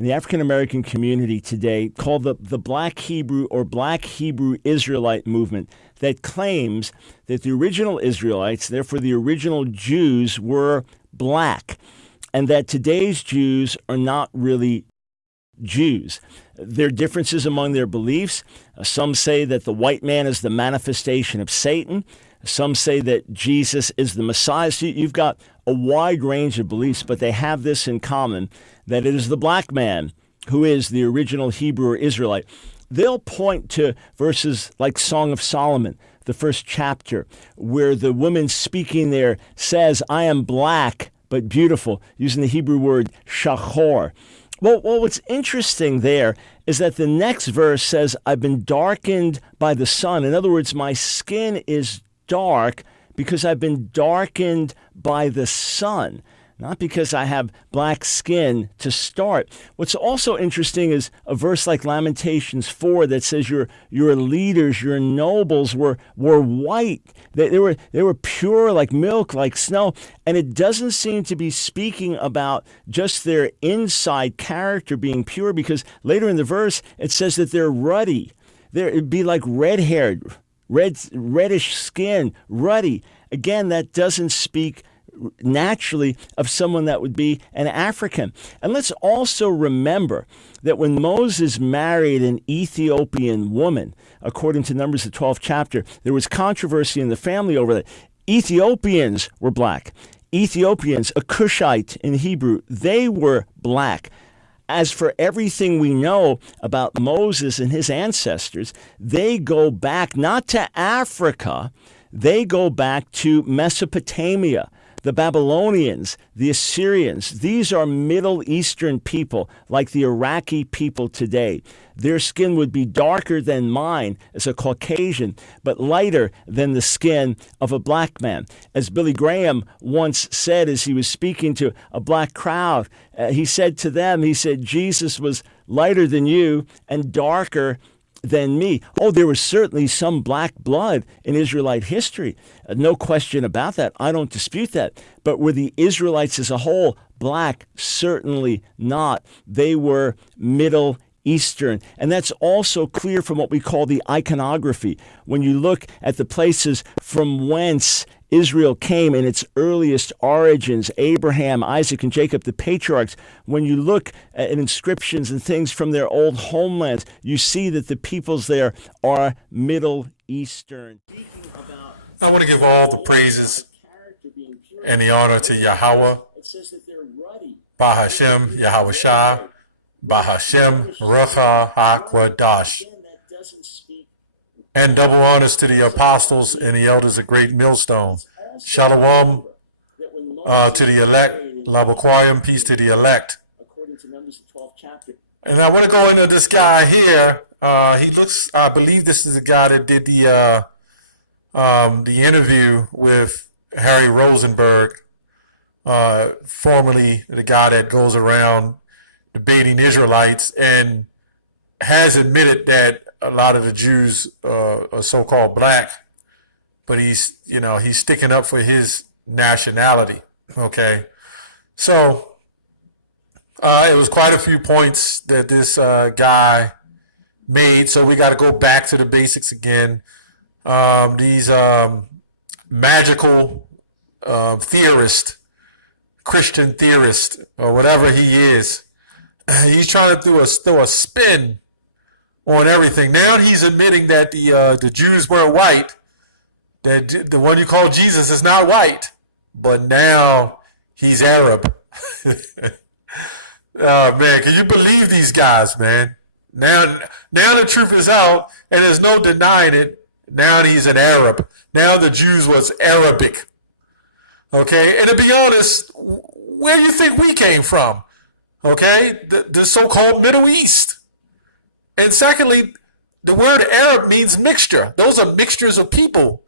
in the African American community today called the Black Hebrew or Black Hebrew Israelite movement that claims that the original Israelites, therefore the original Jews, were black, and that today's Jews are not really Jews. There are differences among their beliefs. Some say that the white man is the manifestation of Satan. Some say that Jesus is the Messiah. So you've got a wide range of beliefs, but they have this in common, that it is the black man who is the original Hebrew or Israelite. They'll point to verses like Song of Solomon, the first chapter, where the woman speaking there says, I am black but beautiful, using the Hebrew word shachor. Well, what's interesting there is that the next verse says, I've been darkened by the sun. In other words, my skin is dark because I've been darkened by the sun, not because I have black skin to start. What's also interesting is a verse like Lamentations 4 that says your leaders, your nobles were white. They were pure like milk, like snow. And it doesn't seem to be speaking about just their inside character being pure, because later in the verse it says that they're ruddy. It'd be like red-haired, reddish skin, ruddy. Again, that doesn't speak naturally of someone that would be an African. And let's also remember that when Moses married an Ethiopian woman, according to Numbers, the 12th chapter, there was controversy in the family over that. Ethiopians were black. Ethiopians, a Cushite in Hebrew, they were black. As for everything we know about Moses and his ancestors, they go back not to Africa, they go back to Mesopotamia. The Babylonians, the Assyrians, these are Middle Eastern people like the Iraqi people today. Their skin would be darker than mine as a Caucasian, but lighter than the skin of a black man. As Billy Graham once said as he was speaking to a black crowd, he said to them, Jesus was lighter than you and darker than me. Oh, there was certainly some black blood in Israelite history. No question about that. I don't dispute that. But were the Israelites as a whole black? Certainly not. They were Middle Eastern. And that's also clear from what we call the iconography. When you look at the places from whence Israel came in its earliest origins, Abraham, Isaac, and Jacob, the patriarchs, when you look at inscriptions and things from their old homelands, you see that the peoples there are Middle Eastern. I want to give all the praises and the honor to Yahweh, Bahashem, Yahweh Shah, Bahashem, Rucha HaKwadash. And double honors to the apostles and the elders of Great Millstone. Shalom to the elect. Labaquayim, peace to the elect. And I want to go into this guy here. He looks, I believe this is the guy that did the interview with Harry Rosenberg, formerly the guy that goes around debating Israelites and has admitted that a lot of the Jews are so-called black, but he's sticking up for his nationality. Okay, so it was quite a few points that this guy made. So we got to go back to the basics again. These magical theorist, Christian theorist, or whatever he is, he's trying to throw a spin on everything. Now he's admitting that the Jews were white, that the one you call Jesus is not white, but now he's Arab. Oh man, can you believe these guys, man? Now the truth is out, and there's no denying it. Now he's an Arab. Now the Jews was Arabic. Okay, and to be honest, where do you think we came from? Okay, the so-called Middle East. And secondly, the word Arab means mixture. Those are mixtures of people.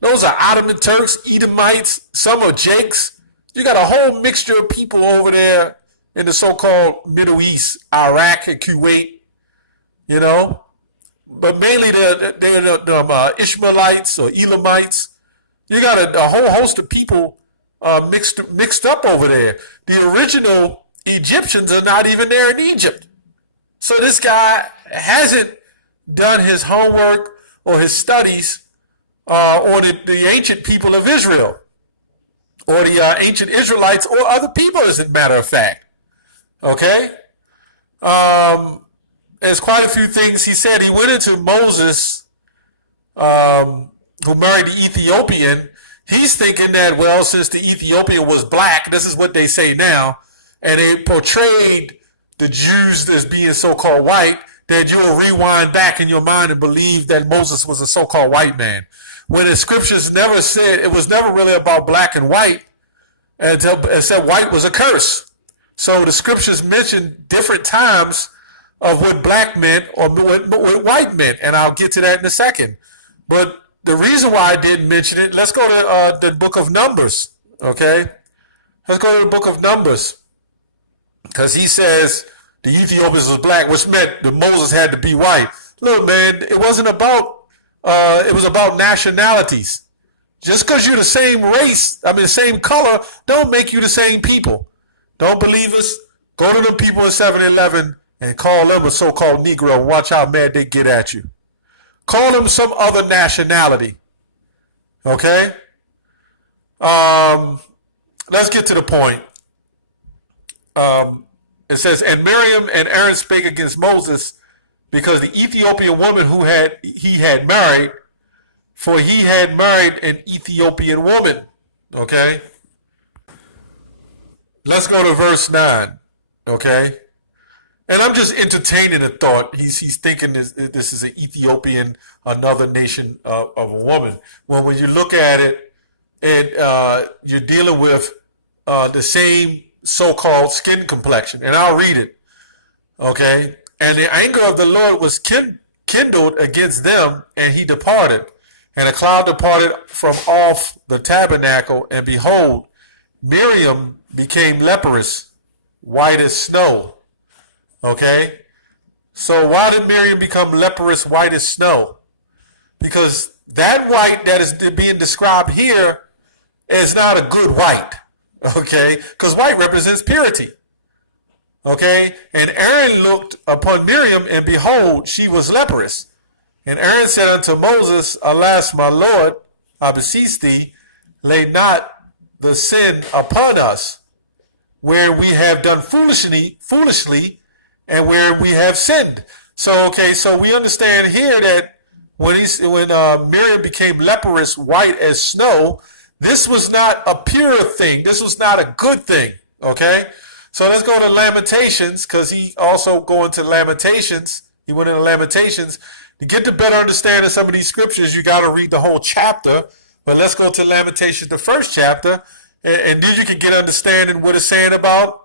Those are Ottoman Turks, Edomites, some are Jakes. You got a whole mixture of people over there in the so-called Middle East, Iraq and Kuwait, But mainly they're Ishmaelites or Elamites. You got a whole host of people mixed up over there. The original Egyptians are not even there in Egypt. So this guy hasn't done his homework or his studies or the ancient people of Israel or the ancient Israelites or other people, as a matter of fact. Okay? There's quite a few things he said. He went into Moses, who married the Ethiopian. He's thinking that, well, since the Ethiopian was black, this is what they say now, and they portrayed the Jews as being so-called white, that you'll rewind back in your mind and believe that Moses was a so-called white man. When the scriptures never said, it was never really about black and white, except white was a curse. So the scriptures mention different times of what black meant or what white meant, and I'll get to that in a second. But the reason why I didn't mention it, let's go to the book of Numbers, okay? Let's go to the book of Numbers, because he says the Ethiopians was black, which meant that Moses had to be white. Look, man, it wasn't about, it was about nationalities. Just because you're the same race, the same color, don't make you the same people. Don't believe us? Go to the people at 7-Eleven and call them a so-called Negro and watch how mad they get at you. Call them some other nationality. Okay? Let's get to the point. It says, and Miriam and Aaron spake against Moses because the Ethiopian woman who he had married, for he had married an Ethiopian woman. Okay? Let's go to verse 9. Okay? And I'm just entertaining a thought. He's thinking this is an Ethiopian, another nation of a woman. Well, when you look at it, and you're dealing with the same so-called skin complexion. And I'll read it. Okay? And the anger of the Lord was kindled against them, and he departed. And a cloud departed from off the tabernacle, and behold, Miriam became leprous, white as snow. Okay? So why did Miriam become leprous, white as snow? Because that white that is being described here is not a good white. Okay? Because white represents purity. Okay? And Aaron looked upon Miriam, and behold, she was leprous. And Aaron said unto Moses, alas, my Lord, I beseech thee, lay not the sin upon us, where we have done foolishly, and where we have sinned. So, okay, so we understand here that when Miriam became leprous, white as snow, this was not a pure thing. This was not a good thing, okay? So let's go to Lamentations, because he also going to Lamentations. He went into Lamentations. To get the better understanding of some of these scriptures, you got to read the whole chapter. But let's go to Lamentations, the first chapter, and then you can get understanding what it's saying about,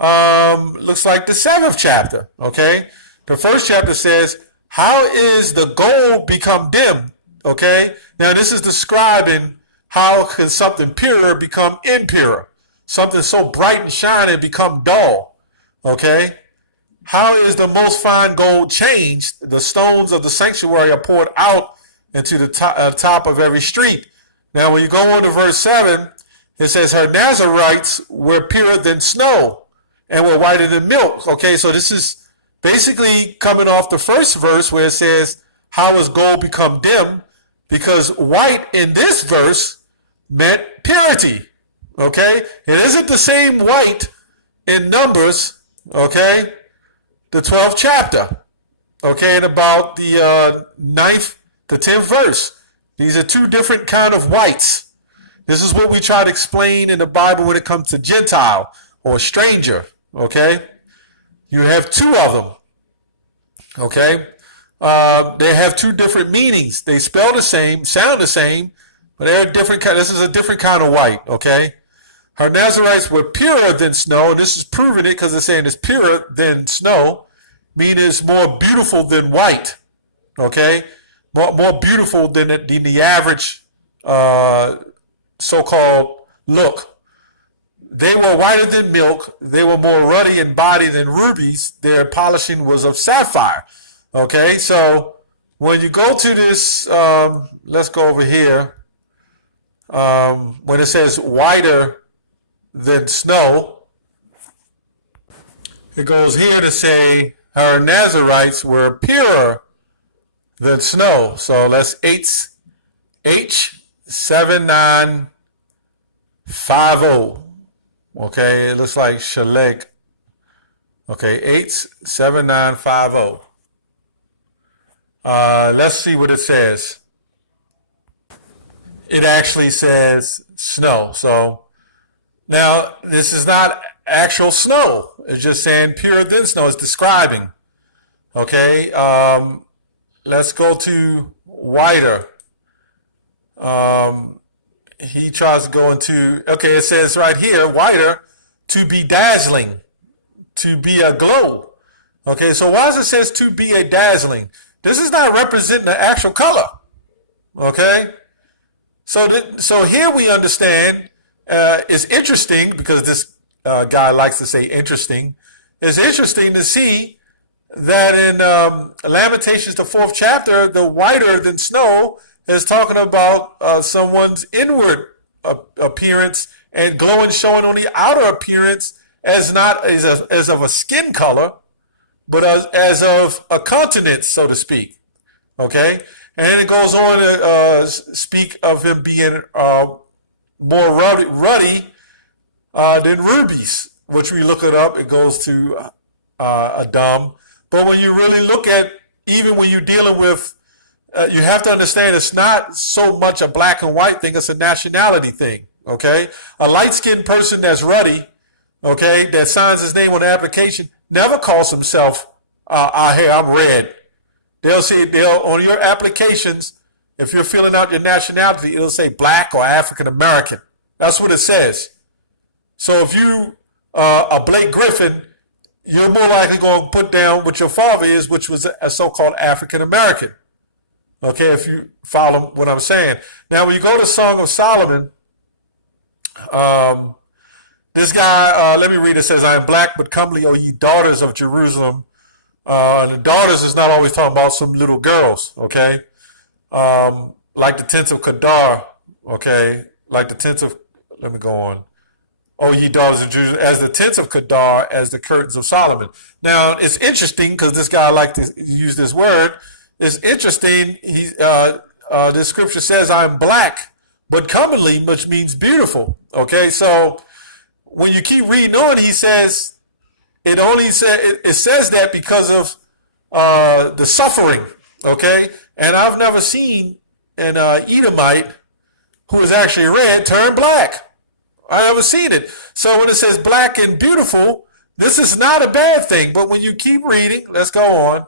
looks like the 7th chapter, okay? The first chapter says, how is the gold become dim, okay? Now, this is describing how can something pure become impure. Something so bright and shining become dull, okay? How is the most fine gold changed? The stones of the sanctuary are poured out into the top of every street. Now, when you go on to verse 7, it says, her Nazarites were purer than snow and were whiter than milk. Okay, so this is basically coming off the first verse where it says, how has gold become dim? Because white in this verse meant purity. Okay, it isn't the same white in Numbers, okay, the 12th chapter, okay, and about the 9th to 10th verse. These are two different kind of whites. This is what we try to explain in the Bible when it comes to Gentile or stranger, okay? You have two of them, okay? They have two different meanings. They spell the same, sound the same, but they're different. This is a different kind of white, okay? Her Nazarites were purer than snow, and this is proving it because it's saying it's purer than snow, meaning it's more beautiful than white, okay? More beautiful than the average so-called look. They were whiter than milk. They were more ruddy in body than rubies. Their polishing was of sapphire, okay? So when you go to this, let's go over here. When it says whiter than snow, it goes here to say her Nazarites were purer than snow. So that's H7950. Okay, it looks like Shaleg. Okay, H7950. Let's see what it says. It actually says snow. So now this is not actual snow. It's just saying purer than snow. It's describing. Okay, let's go to whiter. He tries to go into, okay, it says right here, whiter, to be dazzling, to be a glow. Okay, so why does it says to be a dazzling? This is not representing the actual color. Okay, so here we understand, it's interesting, because this guy likes to say interesting. It's interesting to see that in Lamentations, the 4th chapter, the whiter than snow is talking about someone's inward appearance, and glowing showing on the outer appearance as not as of a skin color, but as of a countenance, so to speak. Okay? And then it goes on to speak of him being more ruddy than rubies, which we look it up. It goes to Adam. But when you really look at, even when you're dealing with, you have to understand it's not so much a black and white thing, it's a nationality thing, okay? A light-skinned person that's ruddy, okay, that signs his name on the application, never calls himself, hey, I'm red. They'll say, on your applications, if you're filling out your nationality, it'll say black or African American. That's what it says. So if you are Blake Griffin, you're more likely going to put down what your father is, which was a so-called African American. Okay, if you follow what I'm saying. Now, when you go to Song of Solomon, this guy, let me read it. It says, I am black but comely, O ye daughters of Jerusalem. And the daughters is not always talking about some little girls, okay? Like the tents of Kedar, okay? Like the tents of, let me go on. O ye daughters of Jerusalem, as the tents of Kedar, as the curtains of Solomon. Now, it's interesting, because this guy liked to use this word. It's interesting. The scripture says, I am black, but comely, which means beautiful. Okay, so when you keep reading on, he says, it says that because of the suffering. Okay, and I've never seen an Edomite who is actually red turn black. I haven't seen it. So when it says black and beautiful, this is not a bad thing. But when you keep reading, let's go on.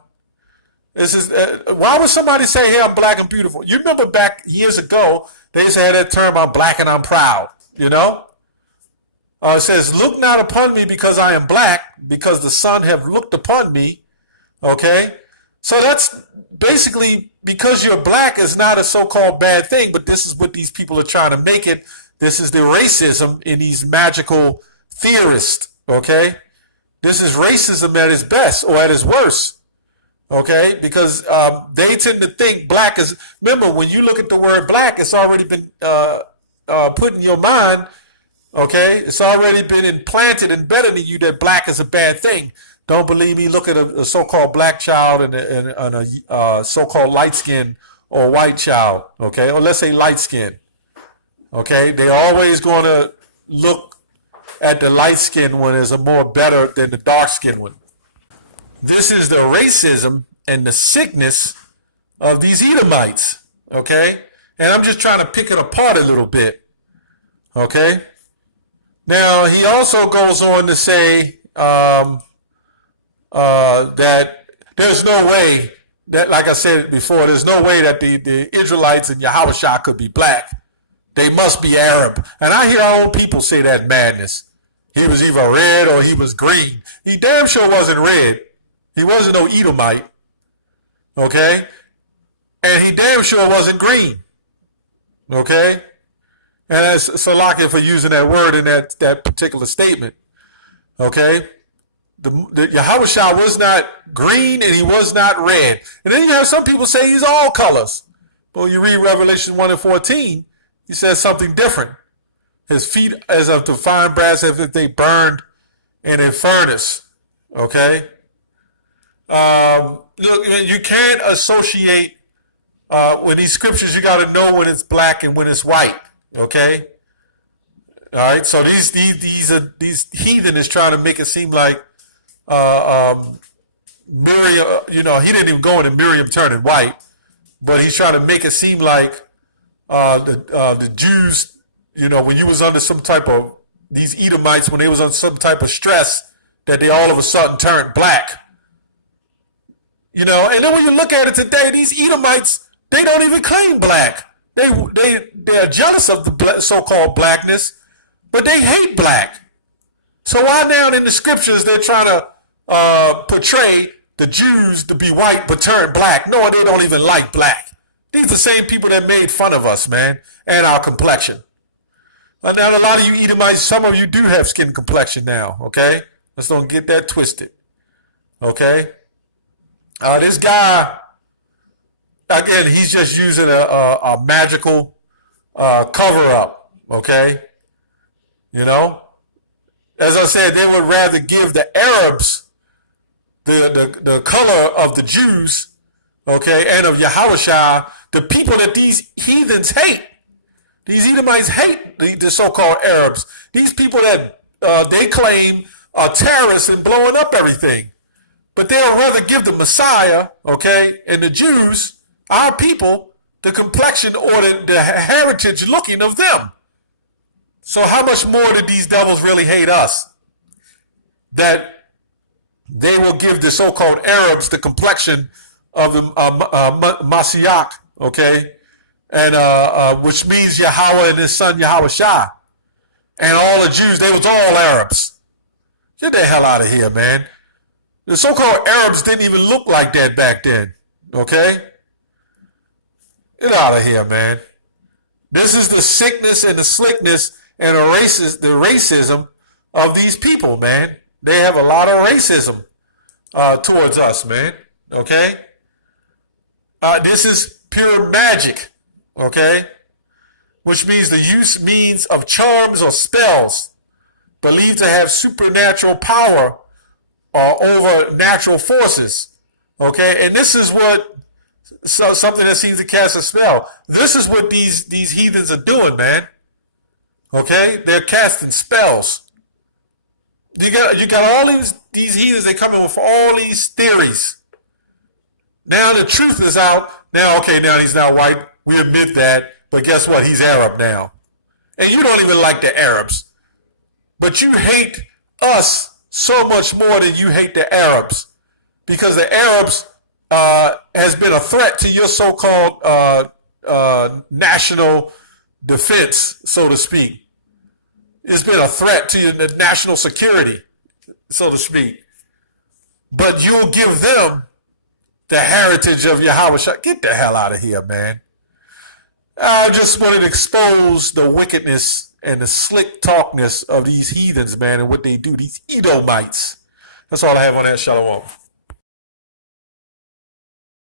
This is why would somebody say, "Hey, I'm black and beautiful"? You remember back years ago, they used to have that term, "I'm black and I'm proud." You know, it says, "Look not upon me because I am black, because the sun have looked upon me." Okay, so that's basically because you're black is not a so-called bad thing, but this is what these people are trying to make it. This is the racism in these magical theorists. Okay, this is racism at its best or at its worst. Okay, because they tend to think black is, remember, when you look at the word black, it's already been put in your mind, okay? It's already been implanted, embedded in you that black is a bad thing. Don't believe me? Look at a so-called black child and a so-called light-skinned or white child, okay? Or let's say light-skinned, okay? They're always going to look at the light-skinned one as a more better than the dark-skinned one. This is the racism and the sickness of these Edomites, okay? And I'm just trying to pick it apart a little bit, okay? Now, he also goes on to say that there's no way that, like I said before, there's no way that the Israelites and Yahushua could be black. They must be Arab. And I hear our own people say that madness. He was either red or he was green. He damn sure wasn't red. He wasn't no Edomite, okay? And he damn sure wasn't green, okay? And that's Salakia for using that word in that particular statement, okay? The Yahushua was not green and he was not red. And then you have some people say he's all colors. But when you read Revelation 1 and 14, he says something different. His feet as of the fine brass, as if they burned in a furnace. Okay? Look, you can't associate with these scriptures. You got to know when it's black and when it's white. Okay? All right. So these heathen is trying to make it seem like Miriam. He didn't even go into Miriam turning white, but he's trying to make it seem like the Jews. When you was under some type of these Edomites, when they was under some type of stress, that they all of a sudden turned black. And then when you look at it today, these Edomites, they don't even claim black. They're jealous of the so-called blackness, but they hate black. So why now in the scriptures they're trying to portray the Jews to be white but turn black? No, they don't even like black. These are the same people that made fun of us, man, and our complexion. Now, a lot of you Edomites, some of you do have skin complexion now, okay? Let's don't get that twisted, okay? This guy, again, he's just using a magical cover-up, okay? As I said, they would rather give the Arabs the color of the Jews, okay, and of Yahushua, the people that these heathens hate. These Edomites hate the so-called Arabs. These people that they claim are terrorists and blowing up everything. But they'll rather give the Messiah, okay, and the Jews, our people, the complexion or the heritage looking of them. So how much more did these devils really hate us? That they will give the so-called Arabs the complexion of the Mashiach, okay, and which means Yahweh and his son Yahushua. And all the Jews, they was all Arabs. Get the hell out of here, man. The so-called Arabs didn't even look like that back then, okay? Get out of here, man. This is the sickness and the slickness and the racism of these people, man. They have a lot of racism towards us, man, okay? This is pure magic, okay? Which means the means of charms or spells believed to have supernatural power over natural forces, okay? And this is what something that seems to cast a spell. This is what these heathens are doing, man. Okay, they're casting spells. You got all these heathens. They come in with all these theories. Now the truth is out. Now, okay, now he's not white. We admit that, but guess what? He's Arab now, and you don't even like the Arabs, but you hate us so much more than you hate the Arabs, because the Arabs has been a threat to your so-called national defense, so to speak. It's been a threat to the national security, so to speak. But you'll give them the heritage of Yahweh. Get the hell out of here, man. I just wanted to expose the wickedness and the slick talkness of these heathens, man, and what they do, these Edomites. That's all I have on that. Shalom.